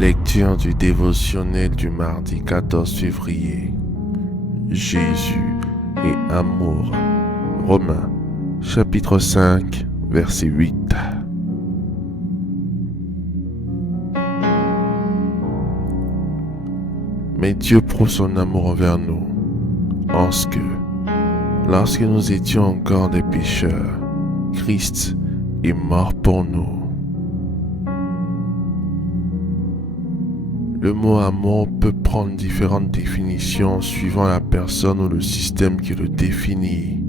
Lecture du dévotionnel du mardi 14 février. Jésus et amour. Romains, chapitre 5, verset 8. Mais Dieu prouve son amour envers nous, en ce que, lorsque nous étions encore des pécheurs, Christ est mort pour nous. Le mot amour peut prendre différentes définitions suivant la personne ou le système qui le définit.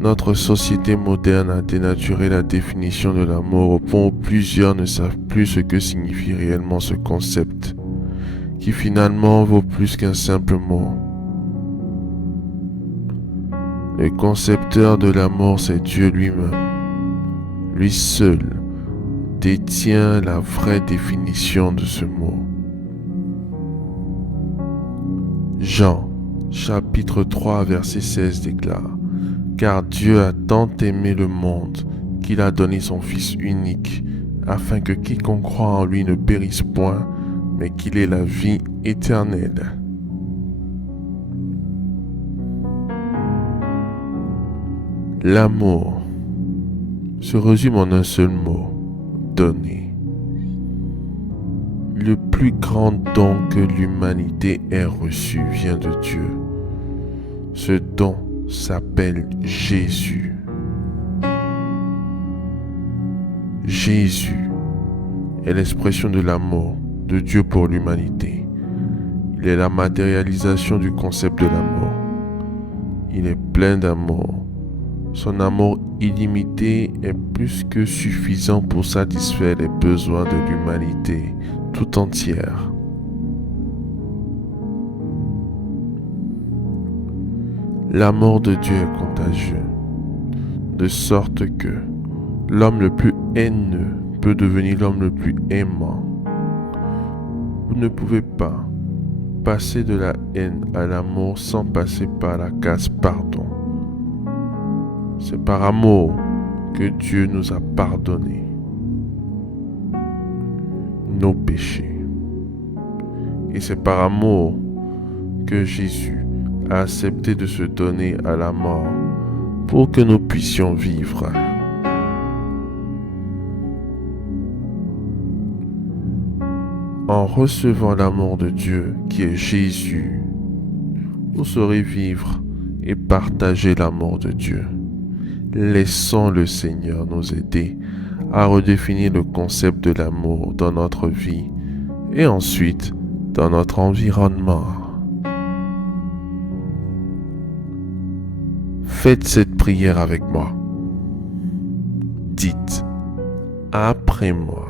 Notre société moderne a dénaturé la définition de l'amour au point où plusieurs ne savent plus ce que signifie réellement ce concept, qui finalement vaut plus qu'un simple mot. Le concepteur de l'amour, c'est Dieu lui-même. Lui seul détient la vraie définition de ce mot. Jean, chapitre 3, verset 16 déclare: Car Dieu a tant aimé le monde qu'il a donné son Fils unique, afin que quiconque croit en lui ne périsse point, mais qu'il ait la vie éternelle. L'amour se résume en un seul mot: donner. Le plus grand don que l'humanité ait reçu vient de Dieu. Ce don s'appelle Jésus. Jésus est l'expression de l'amour de Dieu pour l'humanité. Il est la matérialisation du concept de l'amour. Il est plein d'amour. Son amour illimité est plus que suffisant pour satisfaire les besoins de l'humanité tout entière. L'amour de Dieu est contagieux, de sorte que l'homme le plus haineux peut devenir l'homme le plus aimant. Vous ne pouvez pas passer de la haine à l'amour sans passer par la case pardon. C'est par amour que Dieu nous a pardonné nos péchés. Et c'est par amour que Jésus a accepté de se donner à la mort pour que nous puissions vivre. En recevant l'amour de Dieu qui est Jésus, vous saurez vivre et partager l'amour de Dieu. Laissons le Seigneur nous aider à redéfinir le concept de l'amour dans notre vie et ensuite dans notre environnement. Faites cette prière avec moi. Dites après moi: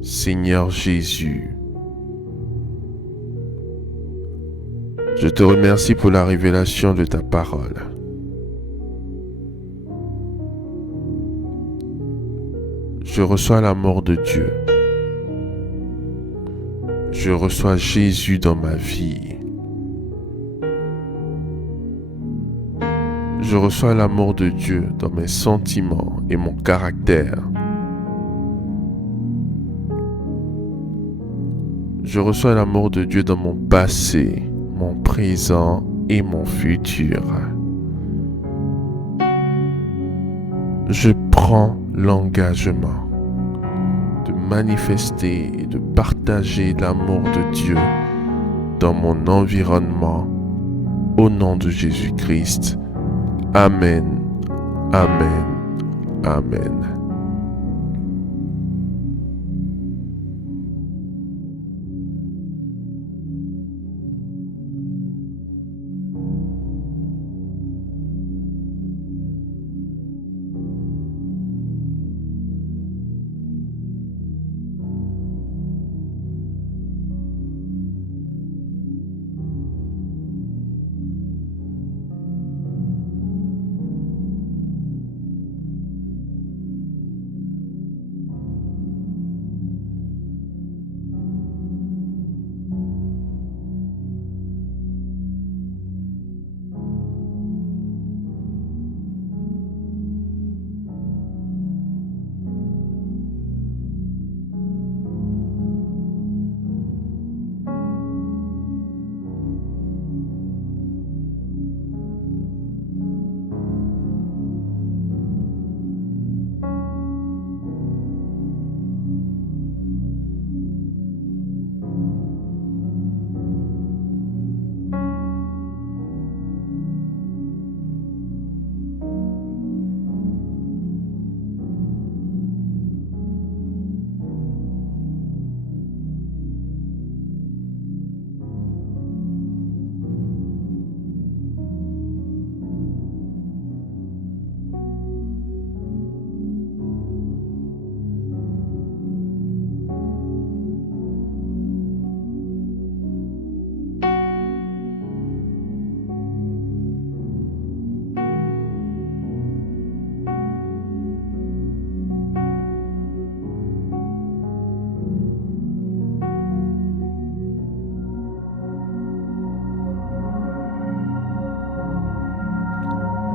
Seigneur Jésus, je te remercie pour la révélation de ta parole. Je reçois l'amour de Dieu. Je reçois Jésus dans ma vie. Je reçois l'amour de Dieu dans mes sentiments et mon caractère. Je reçois l'amour de Dieu dans mon passé, mon présent et mon futur. Je prends l'engagement de manifester et de partager l'amour de Dieu dans mon environnement au nom de Jésus-Christ. Amen, amen, amen.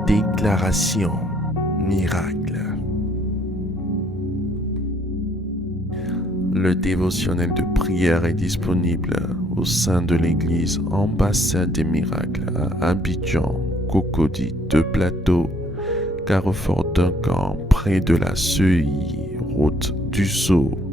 Déclaration miracle. Le dévotionnel de prière est disponible au sein de l'église Ambassade des Miracles à Abidjan, Cocody, Deux Plateaux, Carrefour Duncan, près de la CEI, route du Sceau.